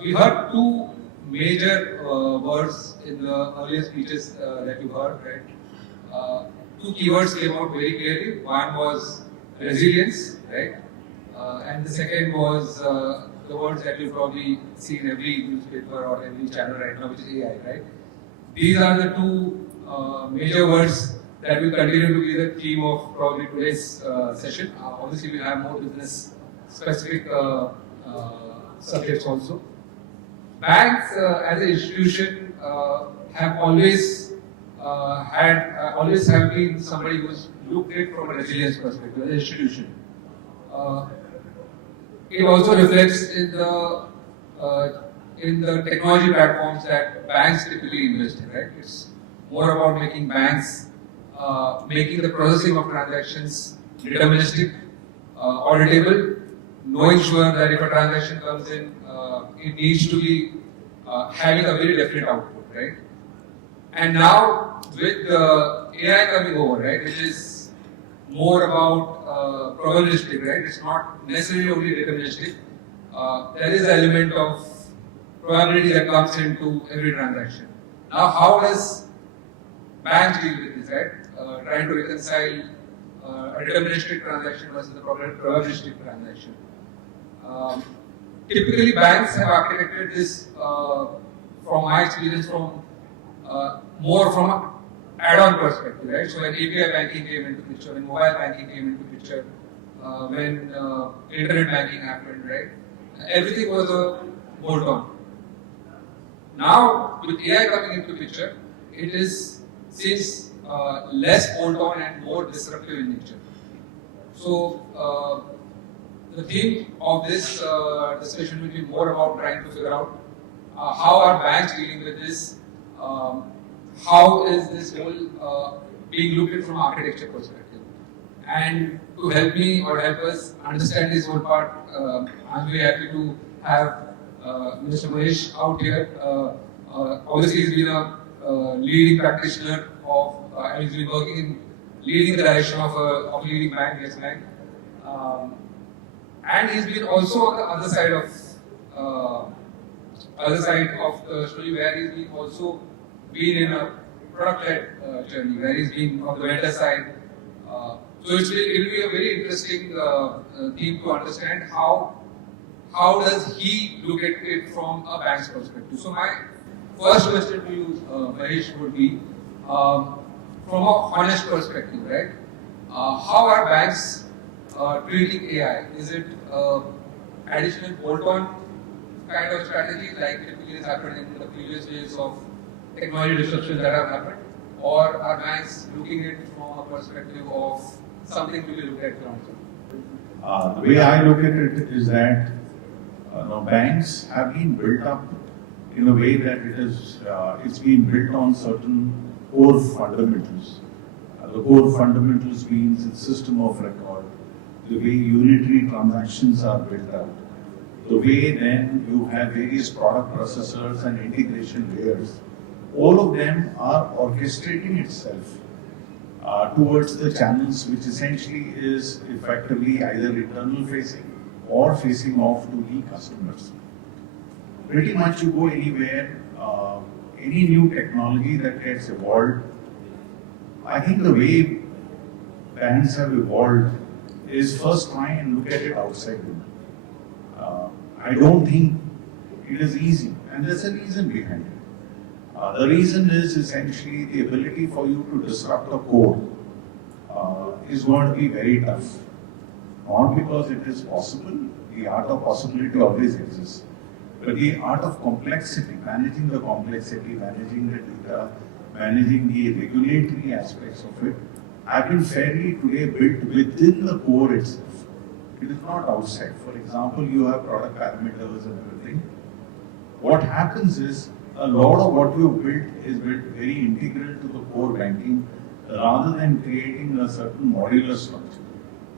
We heard two major words in the earlier speeches that you heard, right? Two keywords came out very clearly. One was resilience, right? And the second was the words that you probably see in every newspaper or every channel right now, which is AI, right? These are the two major words that will continue to be the theme of probably today's session. Obviously, we'll have more business specific subjects also. Banks as an institution have always always have been somebody who's looked at it from a resilience perspective as an institution. It also reflects in the technology platforms that banks typically invest in, right? It's more about making banks, making the processing of transactions deterministic, auditable, knowing sure that if a transaction comes in, it needs to be having a very definite output, right? And now with AI coming over, right, which is more about probabilistic, right? It's not necessarily only deterministic. There is an element of probability that comes into every transaction. Now, how does banks deal with this, right? Trying to reconcile a deterministic transaction versus a probabilistic transaction. Typically, banks have architected this, from my experience, from more from an add-on perspective, right? So when API banking came into picture, when mobile banking came into picture, when internet banking happened, right? Everything was a bolt-on. Now, with AI coming into picture, it seems less bolt-on and more disruptive in nature. So, the theme of this discussion will be more about trying to figure out how are banks dealing with this, how is this whole being looked at from an architecture perspective. And to help me or help us understand this whole part, I'm very happy to have Mr. Mahesh out here. Obviously, he's been a leading practitioner of, and he's been working in leading the direction of a leading bank, Yes Bank. And he's been also on the other side of the story, where he's been also been in a product-led journey, where he's been on the vendor side. So it will be a very interesting theme to understand how does he look at it from a bank's perspective. So my first question to you, Mahesh, would be from a honest perspective, right? How are banks treating AI? Is it additional bolt-on kind of strategy like typically has happened in the previous days of technology disruptions that have happened? Or are banks looking at it from a perspective of something to be looked at long-term? The way I look at it is that banks have been built up in a way that it's been built on certain core fundamentals. The core fundamentals means its system of record, the way unitary transactions are built out, the way then you have various product processors and integration layers. All of them are orchestrating itself towards the channels, which essentially is effectively either internal facing or facing off to the customers. Pretty much you go anywhere, any new technology that gets evolved, I think the way banks have evolved is first try and look at it outside in. I don't think it is easy, and there's a reason behind it. The reason is essentially the ability for you to disrupt a core is going to be very tough. Not because it is possible, the art of possibility always exists, but the art of complexity, managing the complexity, managing the data, managing the regulatory aspects of it, have been fairly today built within the core itself. It is not outside. For example, you have product parameters and everything. What happens is a lot of what you built is built very integral to the core banking rather than creating a certain modular structure.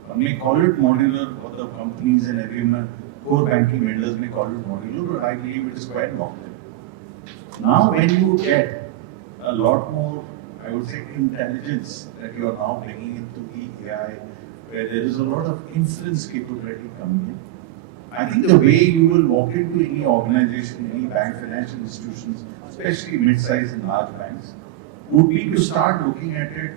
One may call it modular, or the companies and everyone, core banking vendors may call it modular, but I believe it is quite locked in. Now when you get a lot more, I would say, intelligence that you are now bringing into the AI, where there is a lot of inference capability coming in, I think the way you will walk into any organization, any bank, financial institutions, especially mid-sized and large banks, would be to start looking at it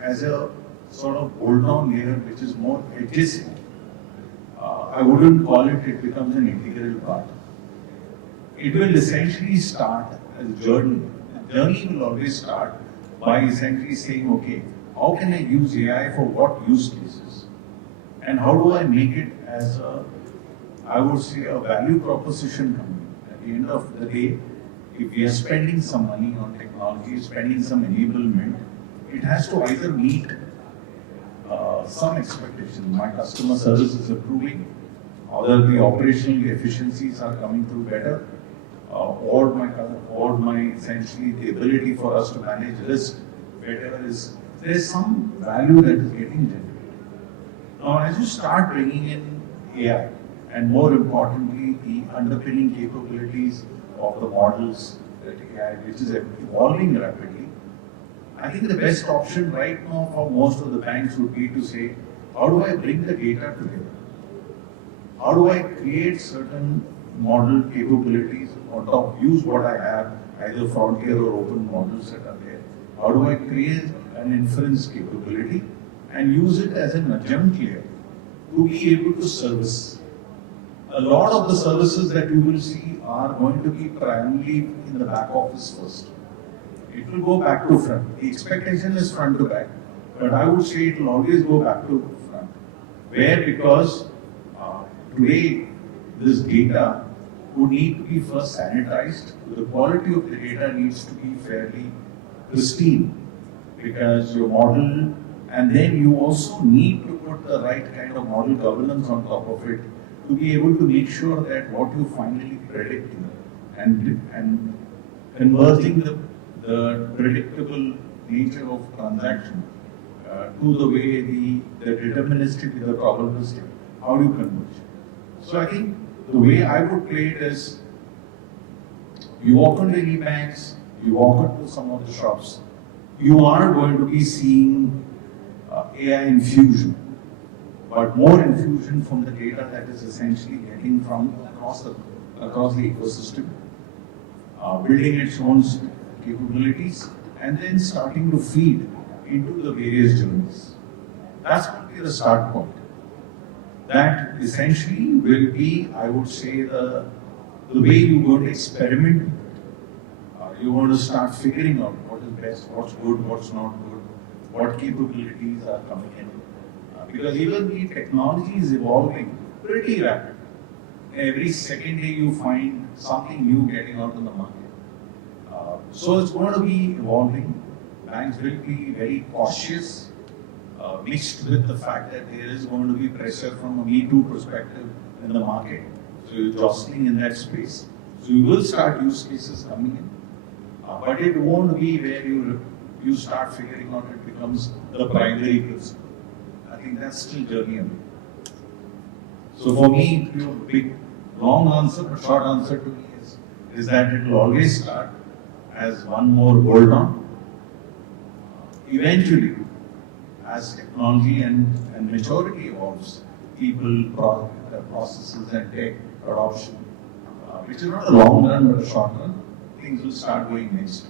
as a sort of bolt-on layer which is more adjacent. I wouldn't call it becomes an integral part. It will essentially start as a journey. The journey will always start by essentially saying, okay, how can I use AI for what use cases? And how do I make it as a, I would say, a value proposition company? At the end of the day, if we are spending some money on technology, spending some enablement, it has to either meet some expectation. My customer service is improving, or the operational efficiencies are coming through better, or my essentially the ability for us to manage risk better is there's some value that is getting generated. Now, as you start bringing in AI, and more importantly, the underpinning capabilities of the models that AI, which is evolving rapidly, I think the best option right now for most of the banks would be to say, how do I bring the data together? How do I create certain model capabilities on top, use what I have, either frontier or open models that are there? How do I create an inference capability and use it as an adjunct layer to be able to service? A lot of the services that you will see are going to be primarily in the back office first. It will go back to front. The expectation is front to back, but I would say it will always go back to front. Where? Because today this data would need to be first sanitized. The quality of the data needs to be fairly pristine, because your model, and then you also need to put the right kind of model governance on top of it to be able to make sure that what you finally predict and converting the predictable nature of transaction to the way the deterministic, the probabilistic, how do you converge? So I think the way I would play it is, you walk into any banks, you walk into some of the shops, you are going to be seeing AI infusion, but more infusion from the data that is essentially getting from across the ecosystem, building its own capabilities, and then starting to feed into the various journeys. That's going to be the start point. That essentially will be, I would say, the way you're going to experiment. You're going to start figuring out what is best, what's good, what's not good, what capabilities are coming in. Because even the technology is evolving pretty rapidly. Every second day you find something new getting out in the market. So it's going to be evolving. Banks will be very cautious, mixed with the fact that there is going to be pressure from a Me Too perspective in the market. So you're jostling in that space. So you will start use cases coming in. But it won't be where you start figuring out it becomes the primary principle. I think that's still journey away. So for me, big, long answer, but short answer to me is that it will always start as one more bolt-on. Eventually, as technology and maturity evolves, people, processes and tech adoption, which is not a long run but a short run, things will start going next.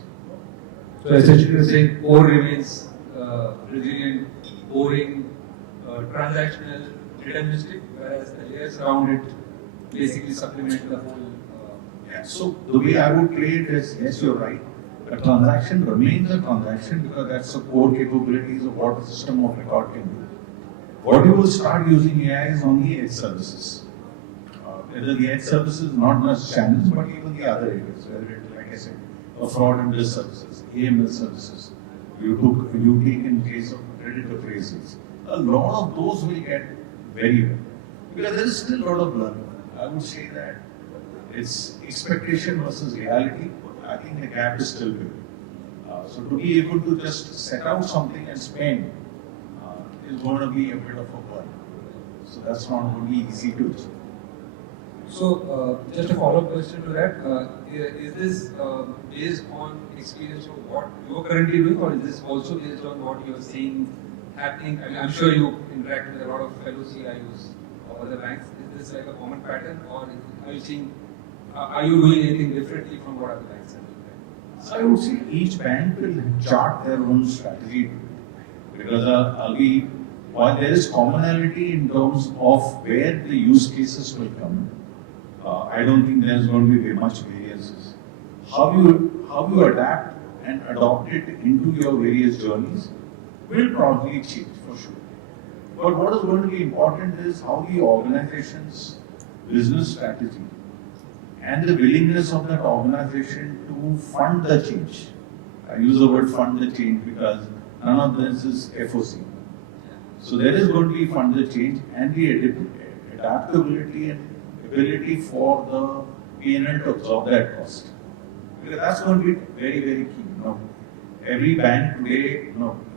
So essentially you're saying core remains resilient, boring, transactional, deterministic, whereas the layers around it basically supplement the whole. So the way I would play it is, yes, you're right. A transaction remains a transaction because that's the core capabilities of what a system of record can do. What you will start using AI is on the edge services. Whether the edge services, not just channels, but even the other areas, whether it, like I said, fraud and risk services, AML services. You take in case of credit appraisals. A lot of those will get very well. Because there is still a lot of learning. I would say that it's expectation versus reality. I think the gap is still big. So to be able to just set out something and spend is going to be a bit of a burden. So that's not going to be easy to achieve. So just a follow-up question to that, is this based on experience of what you are currently doing, or is this also based on what you are seeing happening? I mean, I'm sure you interact with a lot of fellow CIOs. of other banks? Is this like a common pattern, or are you seeing, are you doing anything differently from what other banks are doing? So I would say each bank will chart their own strategy because while there is commonality in terms of where the use cases will come, I don't think there's going to be very much variances. How you adapt and adopt it into your various journeys will probably change for sure. But what is going to be important is how the organization's business strategy and the willingness of that organization to fund the change. I use the word fund the change because none of this is FOC. So there is going to be fund the change and the adaptability and ability for the P&L to absorb that cost. Because that's going to be very, very key. Every bank today,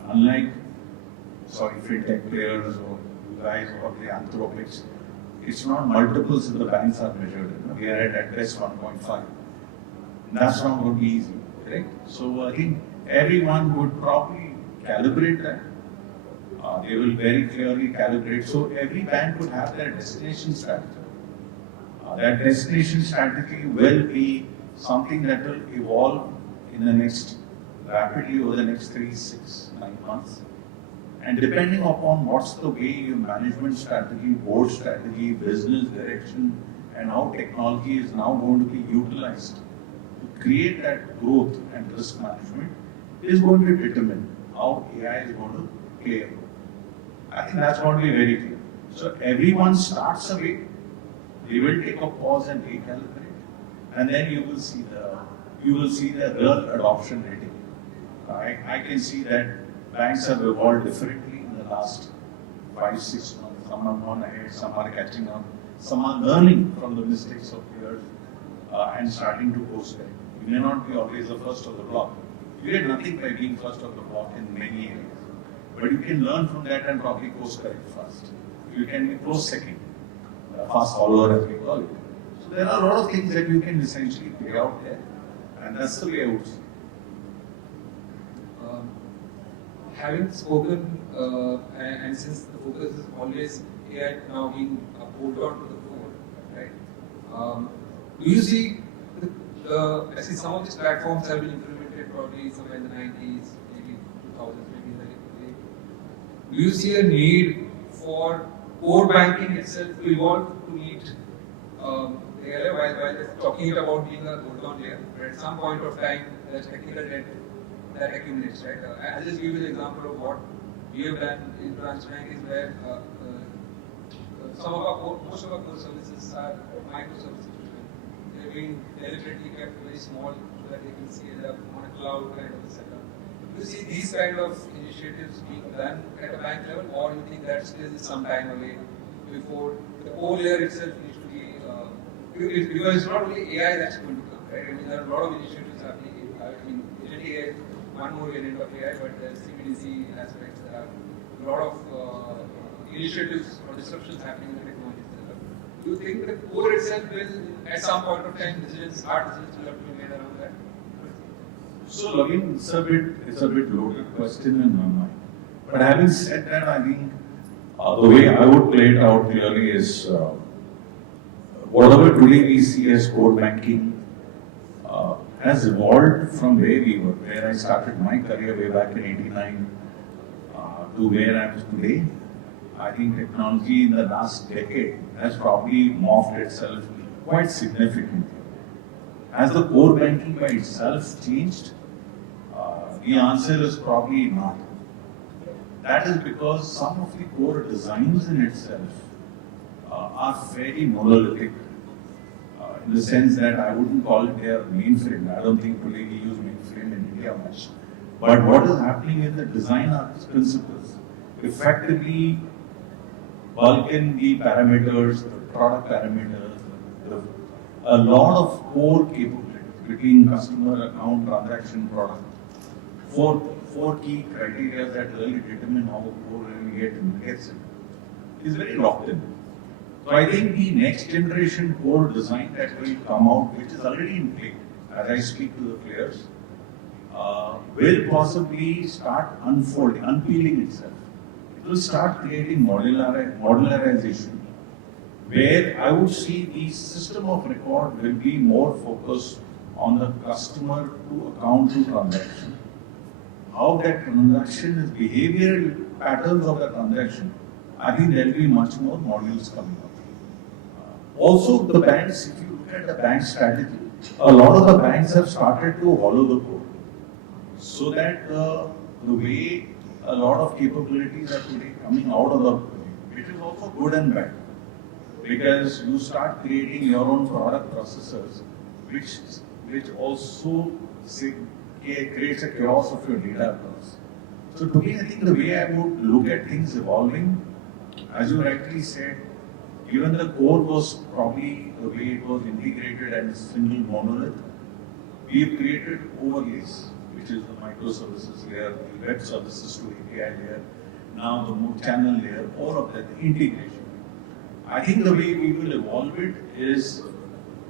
unlike Fintech players or you guys or the Anthropics, it's not multiples that the banks are measured in. We are at best 1.5. That's not going to be easy, right? So I think everyone would probably calibrate that. They will very clearly calibrate. So every bank would have their destination strategy. That destination strategy will be something that will evolve in the next rapidly over the next 3, 6, 9 months. And depending upon what's the way your management strategy, board strategy, business direction, and how technology is now going to be utilized to create that growth and risk management is going to determine how AI is going to play a role. I think that's going to be very clear. So everyone starts away, they will take a pause and recalibrate, and then you will see the real adoption rating. I can see that banks have evolved differently in the last 5, 6 months. Some are gone ahead, some are catching up, some are learning from the mistakes of peers and starting to course correct. You may not be always the first of the block. You get nothing by being first of the block in many areas. But you can learn from that and probably course correct fast. You can be close second, fast follower as we call it. So there are a lot of things that you can essentially play out there, and that's the way I would say. Having spoken, and since the focus is always AI now being pulled on to the fore, right? Do you see I see some of these platforms have been implemented probably somewhere in the 90s, maybe 2000s, maybe in the. Do you see a need for core banking itself to evolve to meet the layer while it's talking about being a gold-on layer? But at some point of time, there's technical debt that accumulates, right? I'll just give you the example of what we have done in TransBnk is where most of our core services are microservices. They're being deliberately kept very small so that they can scale up on a cloud kind of a setup. Do you see these kind of initiatives being done at a bank level, or you think that still is some time away before the core layer itself needs to be, because it's not only AI that's going to come, right? I mean, there are a lot of initiatives happening. Agent AI is one more variant of AI, but there's CBNxT aspects. There are a lot of initiatives or disruptions happening in the technology itself. Do you think the core itself will, at some point of time, hard decisions will have to be made around that? So, Lavin, it's a bit loaded question in my mind. But having said that, I think the way I would play it out clearly is whatever today we see as core banking has evolved from where we were, where I started my career way back in '89 to where I am today. I think technology in the last decade has probably morphed itself quite significantly. Has the core banking by itself changed? The answer is probably not. That is because some of the core designs in itself are very monolithic in the sense that I wouldn't call it their mainframe. I don't think today we use mainframe in India much. But what is happening is the design principles effectively bulking the parameters, the product parameters, a lot of core capabilities between customer, account, transaction, product. Four key criteria that really determine how a core really gets it is very locked in. So I think the next generation core design that will come out, which is already in play, as I speak to the players, will possibly start unfolding, unpeeling itself. It will start creating modularization where I would see the system of record will be more focused on the customer to account to transaction. How that transaction is, behavioral patterns of the transaction, I think there will be much more modules coming up. Also, the banks, if you look at the bank strategy, a lot of the banks have started to follow the code. So that the way a lot of capabilities are today coming out of the, which is also good and bad. Because you start creating your own product processors, which also creates a chaos of your data across. So to me, I think the way I would look at things evolving, as you rightly said, even the core was probably the way it was integrated as a single monolith. We have created overlays, which is the microservices layer, the web services to API layer, now the channel layer, all of that integration. I think the way we will evolve it is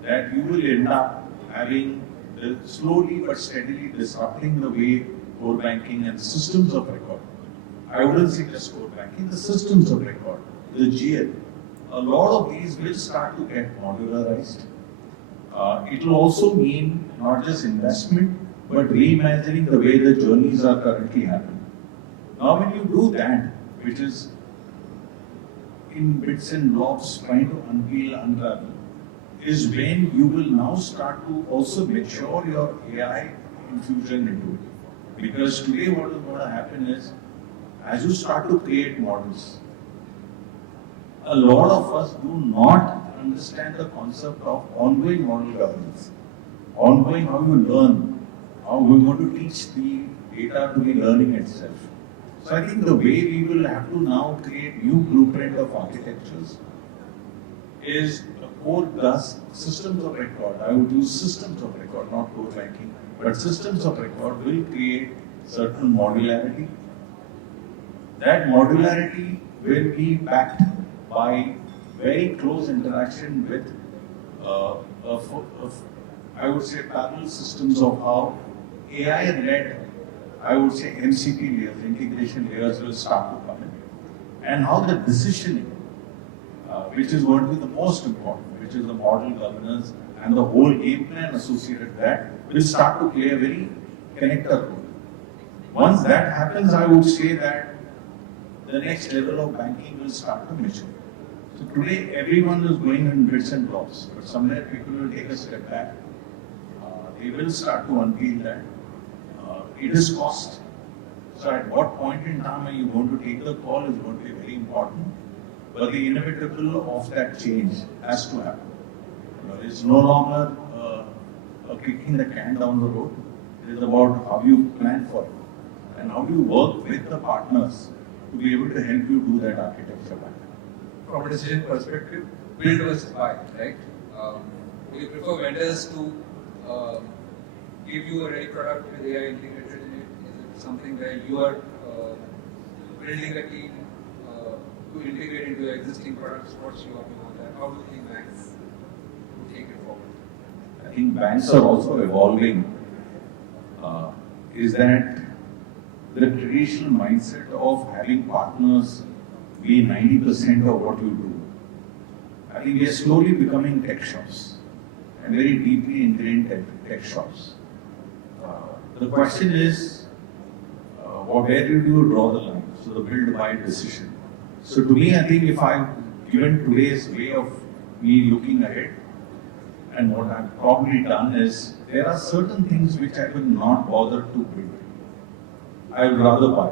that you will end up having slowly but steadily disrupting the way core banking and systems of record. I wouldn't say just core banking, the systems of record, the GL. A lot of these will start to get modularized. It will also mean not just investment, but reimagining the way the journeys are currently happening. Now, when you do that, which is in bits and blobs trying to unravel, is when you will now start to also mature your AI infusion into it. Because today what is going to happen is, as you start to create models, a lot of us do not understand the concept of ongoing model governance. Ongoing how you learn, how we're going to teach the data to be learning itself. So I think the way we will have to now create new blueprint of architectures is a core plus systems of record. I would use systems of record, not core banking, but systems of record will create certain modularity. That modularity will be backed by very close interaction with, I would say, parallel systems of how AI-led, I would say, MCP layers, integration layers will start to come in. And how the decisioning, which is going to be the most important, which is the model governance and the whole game plan associated with that, will start to play a very connector role. Once that happens, I would say that the next level of banking will start to mature. So today, everyone is going in bits and blobs, but somewhere people will take a step back. They will start to unpeel that. It is cost. So at what point in time are you going to take the call is going to be very important. But the inevitable of that change has to happen. It's no longer kicking the can down the road. It is about how you plan for it and how do you work with the partners to be able to help you do that architecture back. From a decision perspective, build versus buy, right? Do you prefer vendors to give you a ready product with AI integrated in it? Is it something where you are building a team to integrate into your existing products? What's your view on that? How do you think banks would take it forward? I think banks are also evolving. Is that the traditional mindset of having partners be 90% of what you do? I think we are slowly becoming tech shops and very deeply ingrained tech shops. The question is, where do you draw the line? So the build-buy decision. So to me, I think if given today's way of me looking ahead, and what I've probably done is, there are certain things which I will not bother to build. I would rather buy.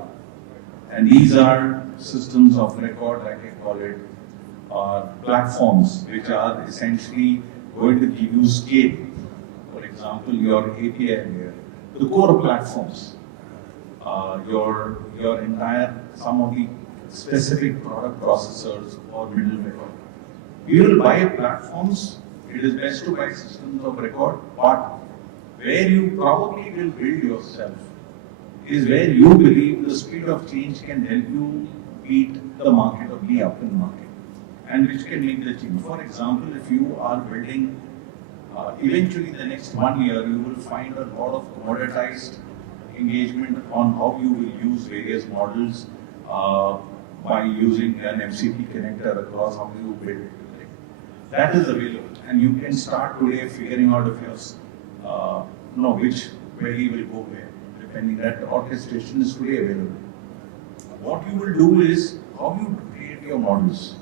And these are systems of record, like I call it, platforms which are essentially going to give you scale. For example, your API layer, the core platforms, your entire, some of the specific product processors or middleware. You will buy platforms. It is best to buy systems of record, but where you probably will build yourself is where you believe the speed of change can help you beat the market or be up in the market, and which can make the change. For example, if you are building, eventually the next 1 year, you will find a lot of commoditized engagement on how you will use various models by using an MCP connector across how you build. That is available, and you can start today figuring out if which way he will go where, depending that orchestration is today available. What you will do is how you create your models,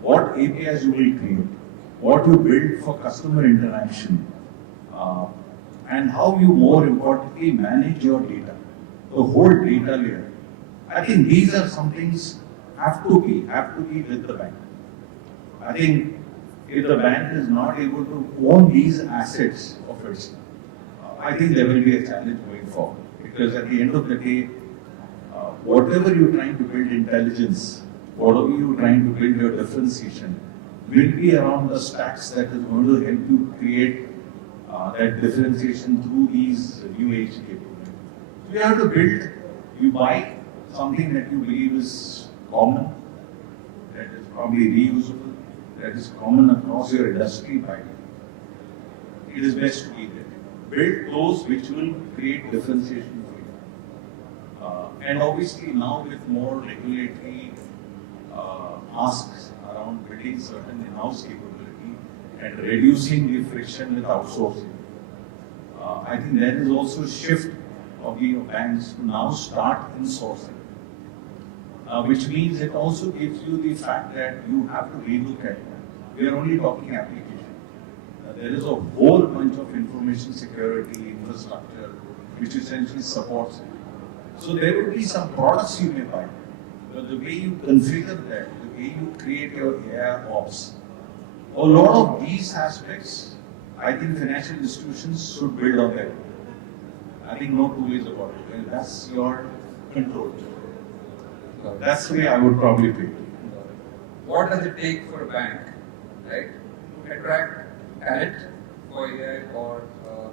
what APIs you will create, what you build for customer interaction, and how you more importantly manage your data, the whole data layer. I think these are some things have to be with the bank. I think if the bank is not able to own these assets of its, I think there will be a challenge going forward. Because at the end of the day, whatever you're trying to build intelligence, whatever you're trying to build your differentiation, will be around the stacks that is going to help you create that differentiation through these new age capabilities. So you have to build, you buy something that you believe is common, that is probably reusable, that is common across your industry by it is best to be there. Build those which will create differentiation for you. And obviously now with more regulatory asks around building certain in-house capability and reducing the friction with outsourcing, I think there is also a shift of the banks to now start insourcing. Which means it also gives you the fact that you have to relook at that. We are only talking application. There is a whole bunch of information security infrastructure which essentially supports it. So there will be some products you may buy, but the way you configure that, the way you create your AI ops, a lot of these aspects, I think financial institutions should build on that. I think no two ways about it. And that's your control. That's the way I would probably pick. What does it take for a bank, right, to attract talent for AI, or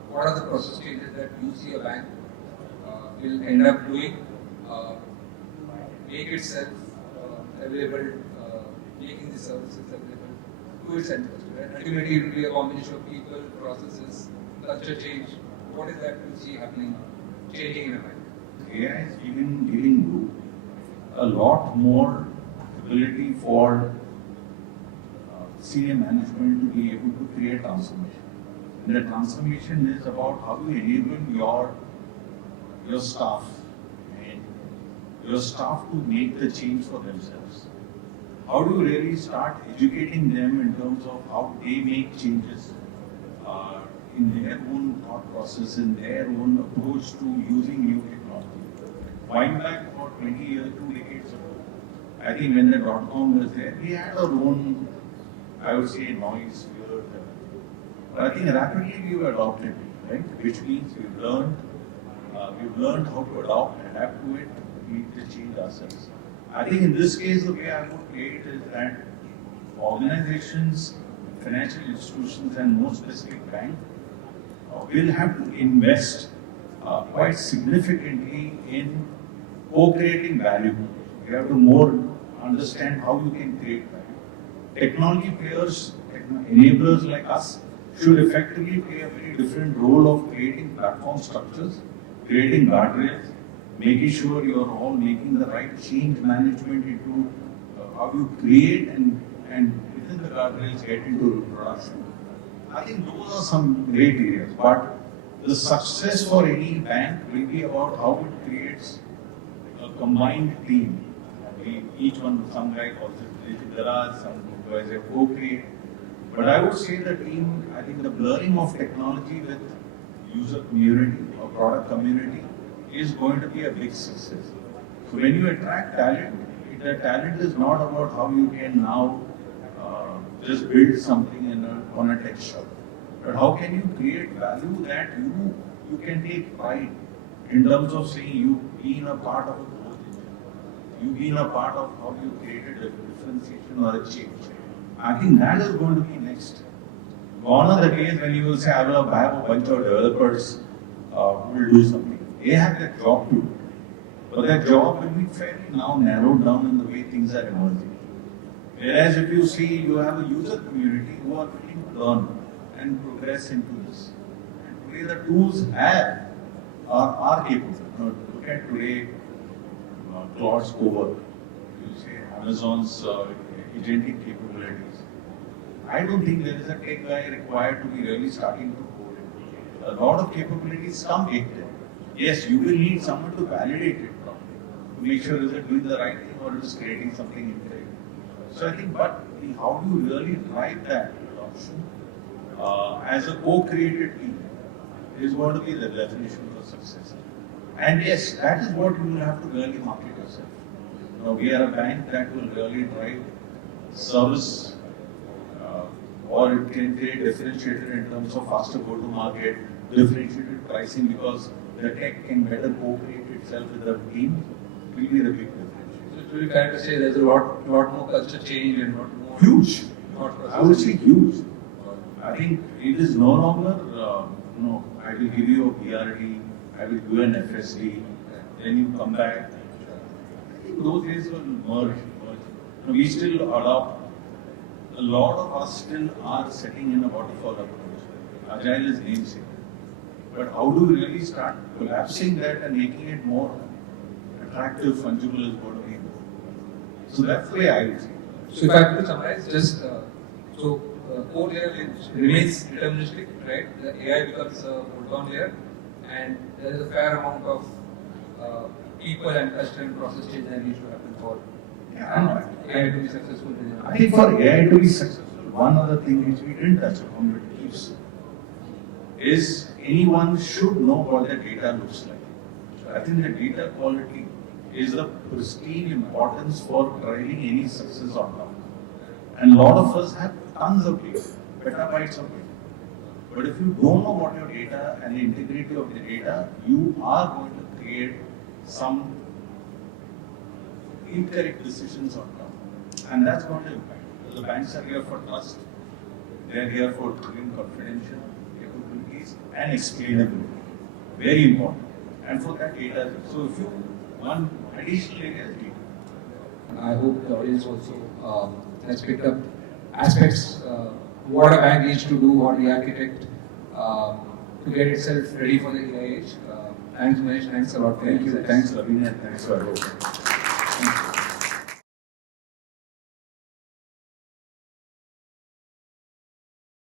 what are the process changes that you see a bank will end up doing, make itself available, making the services available to its end customer? Right? Ultimately, it will be a combination of people, processes, culture change. What is that you see happening, changing in a bank? AI is giving you a lot more ability for senior management to be able to create transformation. And the transformation is about how you enable your staff and your staff to make the change for themselves. How do you really start educating them in terms of how they make changes in their own thought process, in their own approach to using new technology? Going back about 20 years, 2 decades ago, I think when the .com was there, we had our own, I would say, noise, fear. But I think rapidly we were adopted it, right? Which means we've learned how to adapt to it, meet the change ourselves. I think in this case, the way I would create is that organizations, financial institutions, and more specific banks will have to invest quite significantly in co-creating value. You have to more understand how you can create value. Technology players, enablers like us should effectively play a very different role of creating platform structures, creating guardrails, making sure you are all making the right change management into how you create and within the guardrails get into production. I think those are some great areas, but the success for any bank will be about how it creates a combined team. Each one, some guy calls it garage, some guys say co-create. But I would say the team, I think the blurring of technology with user community or product community is going to be a big success. So when you attract talent, the talent is not about how you can now just build something on a tech shop, but how can you create value that you can take pride in terms of saying you've been a part of a growth engine, you've been a part of how you created a differentiation or a change. I think that is going to be next. Gone are the days when you will say, I have a bunch of developers who will do something. They have their job to do. But that job will be fairly now narrowed down in the way things are emerging. Whereas if you see, you have a user community who are willing to learn and progress into this. And today the tools are capable. Look at today, Claude's Cowork. You say Amazon's agentic capabilities. I don't think there is a tech guy required to be really starting to code it. A lot of capabilities come baked in. Yes, you will need someone to validate it properly, to make sure is it doing the right thing or it is creating something incorrect. So I think, but how do you really drive that adoption as a co-created team is going to be the definition for success. And yes, that is what you will have to really market yourself. Now, we are a bank that will really drive service or it can create differentiated in terms of faster go-to-market, differentiated pricing because the tech can better co-create itself with the team. Will be the big difference. So it will be fair to say there's a lot more culture change and lot more huge. thought process. I would say huge. I think it is no longer, I will give you a PRD, I will do an FSD, then you come back. I think those days will merge. We still adopt. A lot of us still are setting in a waterfall approach. Agile is namesake. But how do we really start collapsing that and making it more attractive, fungible is going to be. So that's the way I would see it. So if I have to summarize, just core layer remains deterministic, right? The AI becomes a bolt-on layer, and there is a fair amount of people and culture and process change that needs to happen for AI to be successful. I think for AI to be successful, one other thing which we didn't touch upon but keeps is anyone should know what the data looks like. So I think the data quality is the pristine importance for driving any success or not. And a lot of us have tons of data, petabytes of data. But if you don't know what your data and the integrity of the data, you are going to create some incorrect decisions on top. And that's going to impact. The banks are here for trust. They are here for building confidential capabilities and explainability. Very important. And for that data. So if you one additional area is data. I hope the audience also has picked up aspects what a bank needs to do, what Rearchitect to get itself ready for the AI age. Thanks Mahesh, thanks a lot. Thank you. Thanks Lavin and thanks for your